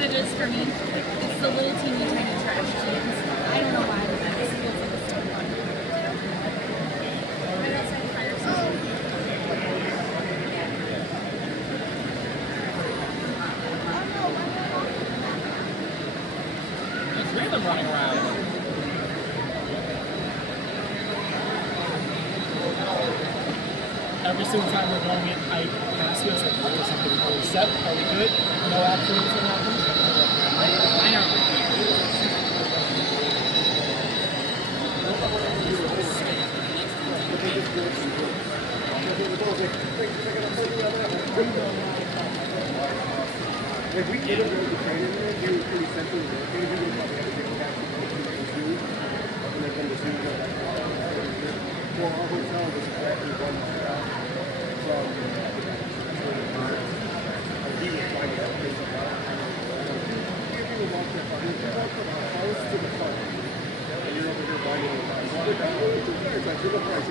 what it is for me? It's the little teeny tiny trash cans. I don't know why, but that just feels like it's so fun. Right outside the fire station. There's three of them running around. Every single time we're going in, I ask you, like, is something really set? Are we good? No accidents or nothing? I know. If we get a really training there, do pretty simple work. We would probably have to take back to the zoo. And then the zoo goes like, well, our hotel was correctly one stop from we were finding out things about it. If you walk from the house to the park, and you're over here buying the price, it's like, the price,